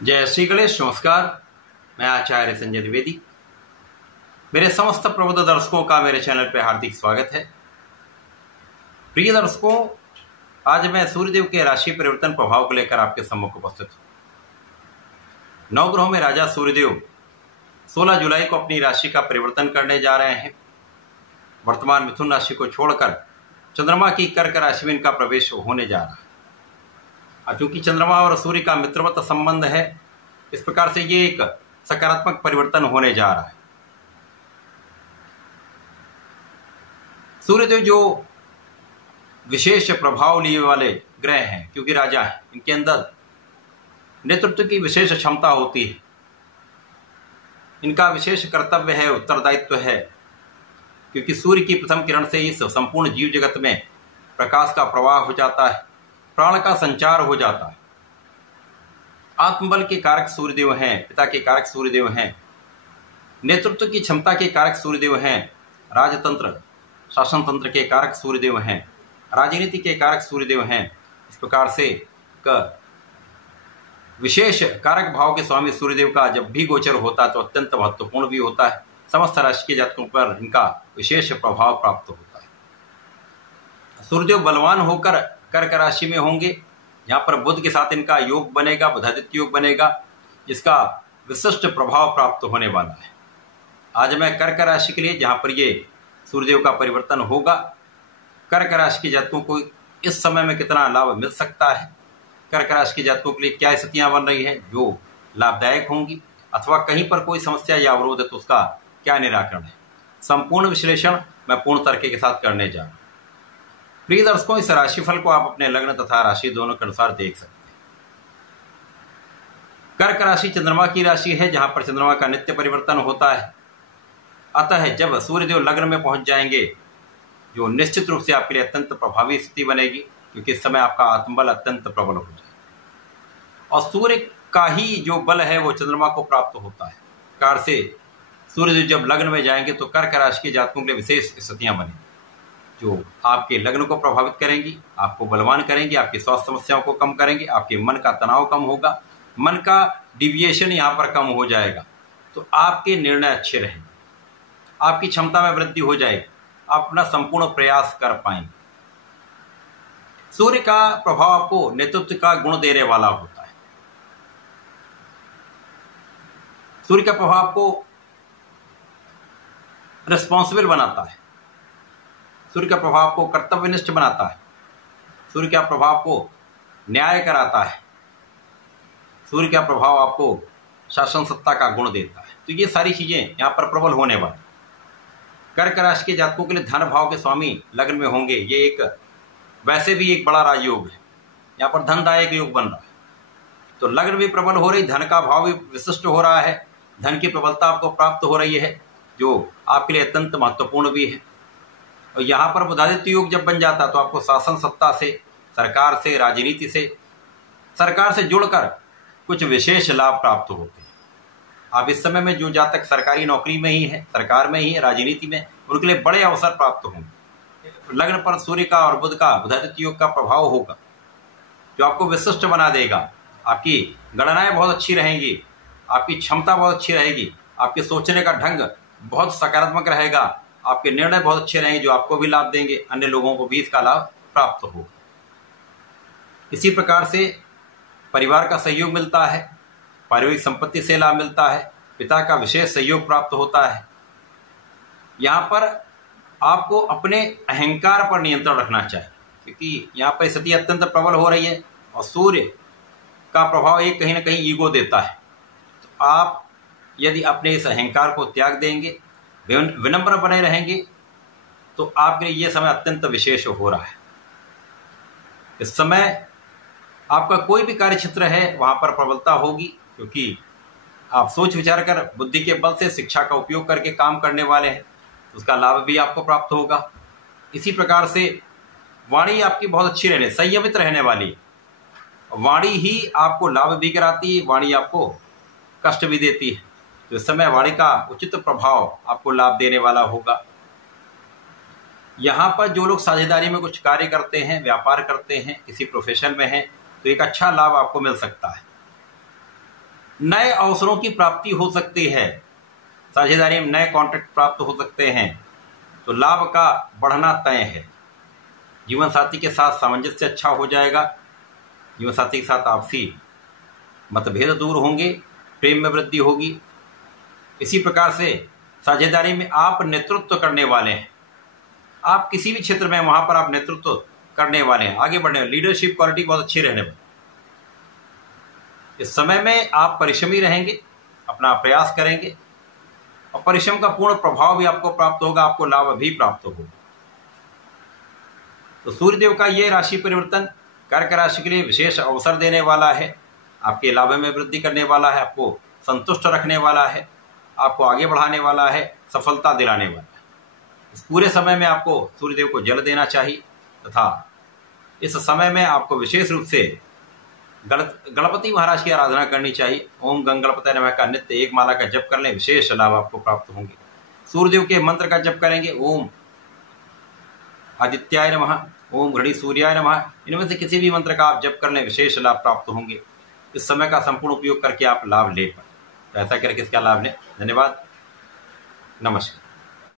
जय श्री गणेश। नमस्कार, मैं आचार्य संजय द्विवेदी। मेरे समस्त प्रबुद्ध दर्शकों का मेरे चैनल पर हार्दिक स्वागत है। प्रिय दर्शकों, आज मैं सूर्यदेव के राशि परिवर्तन प्रभाव को लेकर आपके सम्मुख उपस्थित हूं। नवग्रहों में राजा सूर्यदेव 16 जुलाई को अपनी राशि का परिवर्तन करने जा रहे हैं। वर्तमान मिथुन राशि को छोड़कर चंद्रमा की कर्क राशि में इनका प्रवेश होने जा रहा है। चूंकि चंद्रमा और सूर्य का मित्रवत संबंध है, इस प्रकार से ये एक सकारात्मक परिवर्तन होने जा रहा है। सूर्यदेव जो विशेष प्रभाव लिए वाले ग्रह हैं, क्योंकि राजा हैं, इनके अंदर नेतृत्व की विशेष क्षमता होती है। इनका विशेष कर्तव्य है, उत्तरदायित्व है, क्योंकि सूर्य की प्रथम किरण से इस संपूर्ण जीव जगत में प्रकाश का प्रवाह हो जाता है, प्राण का संचार हो जाता है। आत्मबल के कारक सूर्यदेव हैं, पिता के कारक सूर्यदेव हैं, नेतृत्व की क्षमता के कारक सूर्यदेव हैं, राजतंत्र शासन तंत्र के कारक सूर्यदेव हैं, राजनीति के कारक सूर्यदेव हैं। इस प्रकार से विशेष कारक भाव के स्वामी सूर्यदेव का जब भी गोचर होता है तो अत्यंत महत्वपूर्ण भी होता है। समस्त राशि के जातकों पर इनका विशेष प्रभाव प्राप्त होता है। सूर्यदेव बलवान होकर कर्क राशि में होंगे। यहाँ पर बुध के साथ इनका योग बनेगा, बुधादित्य योग बनेगा, जिसका विशिष्ट प्रभाव प्राप्त होने वाला है। आज मैं कर्क राशि के लिए, जहाँ पर ये सूर्यदेव का परिवर्तन होगा, कर्क राशि के जातकों को इस समय में कितना लाभ मिल सकता है, कर्क राशि के जातकों के लिए क्या स्थितियां बन रही है जो लाभदायक होंगी, अथवा कहीं पर कोई समस्या या अवरोध है तो उसका क्या निराकरण है, संपूर्ण विश्लेषण मैं पूर्ण तरीके के साथ करने जा रहा हूं। प्रिय दर्शकों, इस राशिफल को आप अपने लग्न तथा राशि दोनों के अनुसार देख सकते हैं। कर्क राशि चंद्रमा की राशि है, जहां पर चंद्रमा का नित्य परिवर्तन होता है। अतः जब सूर्यदेव लग्न में पहुंच जाएंगे, जो निश्चित रूप से आपके लिए अत्यंत प्रभावी स्थिति बनेगी, क्योंकि इस समय आपका आत्मबल अत्यंत प्रबल हो जाएगा और सूर्य का ही जो बल है वो चंद्रमा को प्राप्त होता है। कार से सूर्यदेव जब लग्न में जाएंगे तो कर्क राशि के जातकों के लिए विशेष स्थितियां बनेंगी, जो आपके लग्न को प्रभावित करेंगी, आपको बलवान करेंगी, आपकी स्वास्थ्य समस्याओं को कम करेंगे, आपके मन का तनाव कम होगा, मन का डिविएशन यहाँ पर कम हो जाएगा, तो आपके निर्णय अच्छे रहेंगे, आपकी क्षमता में वृद्धि हो जाएगी, आप अपना संपूर्ण प्रयास कर पाएंगे। सूर्य का प्रभाव आपको नेतृत्व का गुण देने वाला होता है। सूर्य का प्रभाव आपको रिस्पॉन्सिबल बनाता है। सूर्य का प्रभाव को कर्तव्यनिष्ठ बनाता है। सूर्य का प्रभाव को न्याय कराता है। सूर्य का प्रभाव आपको शासन सत्ता का गुण देता है। तो ये सारी चीजें यहाँ पर प्रबल होने वाली। कर्क राशि के जातकों के लिए धन भाव के स्वामी लग्न में होंगे। ये एक वैसे भी एक बड़ा राजयोग है। यहाँ पर धनदायक योग बन रहा है, तो लग्न भी प्रबल हो रही, धन का भाव भी विशिष्ट हो रहा है, धन की प्रबलता आपको प्राप्त हो रही है, जो आपके लिए अत्यंत महत्वपूर्ण भी है। और यहाँ पर बुधादित्य योग जब बन जाता तो आपको शासन सत्ता से, सरकार से, राजनीति से, सरकार से जुड़कर कुछ विशेष लाभ प्राप्त होते हैं। आप इस समय में जो जातक सरकारी नौकरी में ही है, सरकार में ही है, राजनीति में, उनके लिए बड़े अवसर प्राप्त होंगे। लग्न पर सूर्य का और बुध का, बुधादित्य योग का प्रभाव होगा, जो आपको विशिष्ट बना देगा। आपकी गणनाएं बहुत अच्छी रहेंगी, आपकी क्षमता बहुत अच्छी रहेगी, आपके सोचने का ढंग बहुत सकारात्मक रहेगा, आपके निर्णय बहुत अच्छे रहेंगे, जो आपको भी लाभ देंगे, अन्य लोगों को भी इसका लाभ प्राप्त होगा। इसी प्रकार से परिवार का सहयोग मिलता है, पारिवारिक संपत्ति से लाभ मिलता है, पिता का विशेष सहयोग प्राप्त होता है। यहाँ पर आपको अपने अहंकार पर नियंत्रण रखना चाहिए, क्योंकि यहाँ पर स्थिति अत्यंत प्रबल हो रही है और सूर्य का प्रभाव एक कहीं ना कहीं ईगो देता है। तो आप यदि अपने इस अहंकार को त्याग देंगे, विनम्र बने रहेंगे, तो आपके लिए यह समय अत्यंत विशेष हो रहा है। इस समय आपका कोई भी कार्य क्षेत्र है वहां पर प्रबलता होगी, क्योंकि आप सोच विचार कर बुद्धि के बल से शिक्षा का उपयोग करके काम करने वाले हैं, उसका लाभ भी आपको प्राप्त होगा। इसी प्रकार से वाणी आपकी बहुत अच्छी रहने, संयमित रहने वाली। वाणी ही आपको लाभ भी कराती है, वाणी आपको कष्ट भी देती है। तो इस समय वाणी का उचित प्रभाव आपको लाभ देने वाला होगा। यहाँ पर जो लोग साझेदारी में कुछ कार्य करते हैं, व्यापार करते हैं, किसी प्रोफेशन में हैं, तो एक अच्छा लाभ आपको मिल सकता है। नए अवसरों की प्राप्ति हो सकती है, साझेदारी में नए कॉन्ट्रैक्ट प्राप्त हो सकते हैं, तो लाभ का बढ़ना तय है। जीवन साथी के साथ सामंजस्य अच्छा हो जाएगा, जीवन साथी के साथ आपसी मतभेद दूर होंगे, प्रेम में वृद्धि होगी। इसी प्रकार से साझेदारी में आप नेतृत्व करने वाले हैं, आप किसी भी क्षेत्र में वहां पर आप नेतृत्व करने वाले हैं, आगे बढ़ने वाले, लीडरशिप क्वालिटी बहुत अच्छी रहने वाली। इस समय में आप परिश्रमी रहेंगे, अपना प्रयास करेंगे और परिश्रम का पूर्ण प्रभाव भी आपको प्राप्त होगा, आपको लाभ भी प्राप्त होगा। तो सूर्यदेव का ये राशि परिवर्तन कर्क राशि के लिए विशेष अवसर देने वाला है, आपके लाभ में वृद्धि करने वाला है, आपको संतुष्ट रखने वाला है, आपको आगे बढ़ाने वाला है, सफलता दिलाने वाला है। इस पूरे समय में आपको सूर्यदेव को जल देना चाहिए तथा इस समय में आपको विशेष रूप से गणपति महाराज की आराधना करनी चाहिए। ओम गंग गणपति नमः का नित्य एक माला का जप कर लें, विशेष लाभ आपको प्राप्त होंगे। सूर्यदेव के मंत्र का जप करेंगे, ओम आदित्याय नमः, ओम घड़ी सूर्याय नमः, इनमें से किसी भी मंत्र का आप जप कर लें, विशेष लाभ प्राप्त होंगे। इस समय का संपूर्ण उपयोग करके आप लाभ ले पाए, तो ऐसा करके इसका लाभ लें। धन्यवाद, नमस्कार।